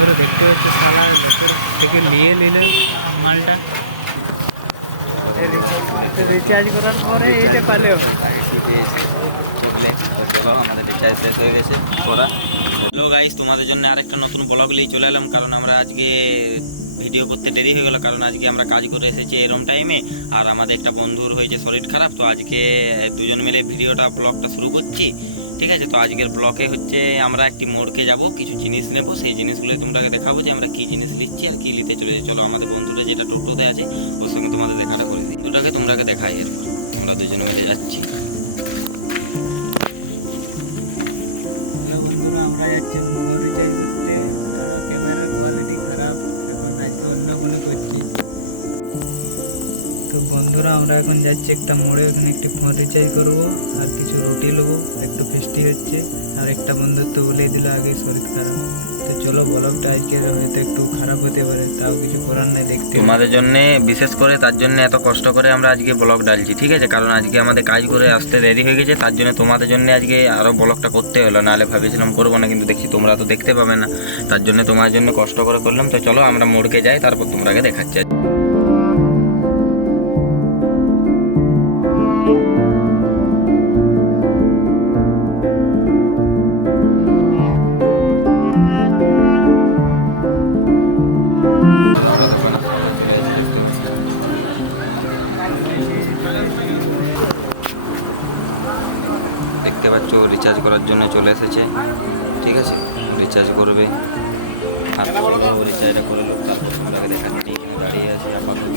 বন্ধুরা দেখতে পাচ্ছি শালা লোকের থেকে নিয়ে নিলে মালটা রিচার্জ করার পরে এইটা পালেও আমাদের রিচার্জ শেষ হয়ে গেছে করা। হ্যালো গাইস, তোমাদের জন্য আরেকটা নতুন ব্লগ নিয়ে চলে এলাম। কারণ আমরা আজকে ভিডিও করতে দেরি হয়ে গেল, কারণ আজকে আমরা কাজ করে এসেছি এরকম টাইমে, আর আমাদের একটা বন্ধুর হয়েছে শরীর খারাপ। তো আজকে দুজন মিলে ব্লগটা শুরু করছি, ঠিক আছে। তো আজকের ব্লগে হচ্ছে আমরা একটি মোড়কে যাব, কিছু জিনিস নেব, সেই জিনিসগুলো তোমরাকে দেখাবো যে আমরা কি জিনিস নিচ্ছি আর কি নিতে চলেছি। চলো আমাদের বন্ধুটা যেটা টোটোতে আছে ওর সঙ্গে তোমাদের দেখাটা করে দিই, দুটাকে তোমরাকে দেখাই। এরপর আমরা দুজন মিলে যাচ্ছি। আমরা যাচ্ছি মোবাইল রিচার্জ করতে, ক্যামেরার কোয়ালিটি খারাপ, এখন আজকে অন্য কোনো করছি। তো বন্ধুরা আমরা এখন যাচ্ছি একটা মোড়ে, ওখানে একটি ফোন রিচার্জ করবো আর কিছু রুটি নেবো, একটু ফেস্টি হচ্ছে। আর একটা বন্ধুত্ব বলে দিল আগে শরীর খারাপ। তো চলো ব্লগটা আজকে হয়তো একটু খারাপ হতে পারে, তাও কিছু করার নাই, দেখতে তোমাদের জন্য বিশেষ করে তার জন্য এত কষ্ট করে আমরা আজকে ব্লগ ডালছি, ঠিক আছে। কারণ আজকে আমাদের কাজ করে আসতে দেরি হয়ে গেছে, তার জন্য তোমাদের জন্য আজকে আরও ব্লগটা করতে হলো, নাহলে ভেবেছিলাম করবো না, কিন্তু দেখছি তোমরা তো দেখতে পাবে না, তার জন্য তোমার জন্য কষ্ট করে করলাম। তো চলো আমরা মোড়কে যাই, তারপর তোমরাকে দেখাচ্ছি। দেখতে পাচ্ছ রিচার্জ করার জন্য চলে এসেছে, ঠিক আছে। রিচার্জ করবে আর রিচার্জটা করে লোক, তারপর তোমরাকে দেখাচ্ছি। এখানে দাঁড়িয়ে আছে আপাতত।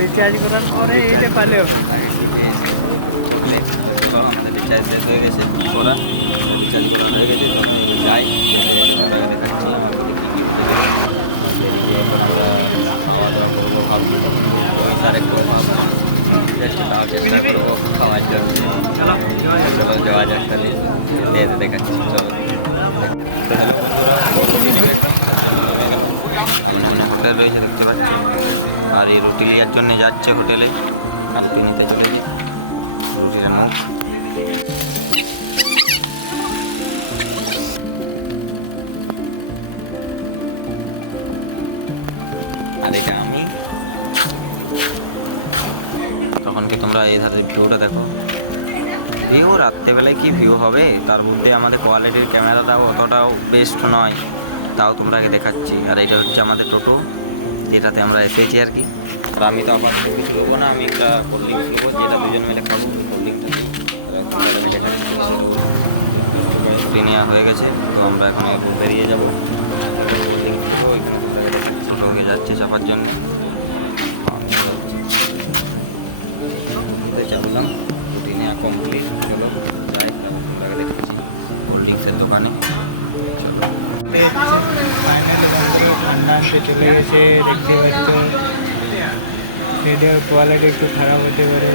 রিচার্জ করার পরে এইটা পালেও আমাদের রিচার্জ শেষ হয়ে গেছে করা, রিচার্জ করা হয়ে গেছে। তো আমি যাই, তোমরাকে দেখাচ্ছি আমরা খাওয়া দাওয়া করবো, ভাবছি স্যার একটু তাও চেষ্টা করবো খাওয়ার জন্য। চলো যাওয়া যাক, তাহলে যেতে দেখাচ্ছি। চলো হোটেল রয়েছে দেখতে পাচ্ছ, আর এই রুটি নেওয়ার জন্য যাচ্ছে হোটেলে, আর রুটি নিতে চলেছে। রুটির মুখ আর এটা আমি। তখন কি তোমরা এই ধারে ভিউটা দেখো, ভিউ রাত্রেবেলায় কি ভিউ হবে, তার মধ্যে আমাদের কোয়ালিটির ক্যামেরাটাও অতটাও বেস্ট নয়, তাও তোমরাকে দেখাচ্ছি। আর এটা হচ্ছে আমাদের টোটো, যেটাতে আমরা এসেছি আর কি। আর আমি তো আমার কিছু নেবো না, আমি একটা কোল্ড ড্রিঙ্কস নেবো, যেটা দুজন মিলে খাবো। কোল্ড ড্রিঙ্কস নেওয়া হয়ে গেছে, তো আমরা এখন বেরিয়ে যাবো। টোটো হয়ে যাচ্ছে চাপার জন্য, চাপলাম। রুটি নেওয়া কমপ্লিট, চলো যাই, আপনাকে দেখেছি কোল্ড ড্রিঙ্কসের দোকানে। ঠান্ডা আসতে চলে গেছে, দেখতে পাচ্ছ। ভিডিওর কোয়ালিটি একটু খারাপ হতে পারে,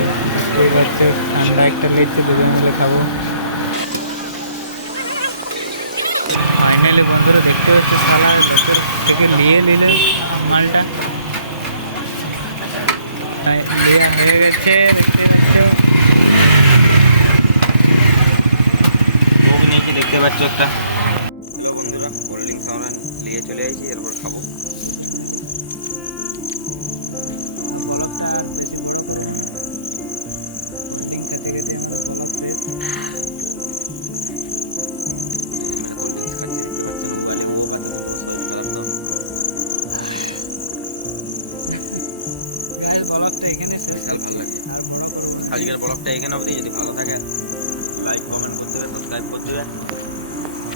দেখতে পাচ্ছ। ঠান্ডা একটা লেগছে, দুজন মিলে খাবো। ফাইনালি বন্ধুরা দেখতে পাচ্ছি শালা লোকের থেকে নিয়ে নিলে মালটা নেওয়া হয়ে গেছে। ভোগ নিয়েছি দেখতে পাচ্ছ একটা। বন্ধুরা কোল্ড ড্রিঙ্কস আমরা নিয়ে চলে আসছি, এরপর খাবো। আজকের ব্লগটা এখানে অবধি, যদি ভালো থাকে লাইক কমেন্ট করতে হবে, সাবস্ক্রাইব করতে হবে,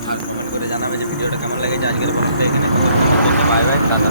আর কমেন্ট করে জানাবে যে ভিডিওটা কেমন লেগেছে। আজকের ব্লগটা এখানে, বাই বাই, টাটা।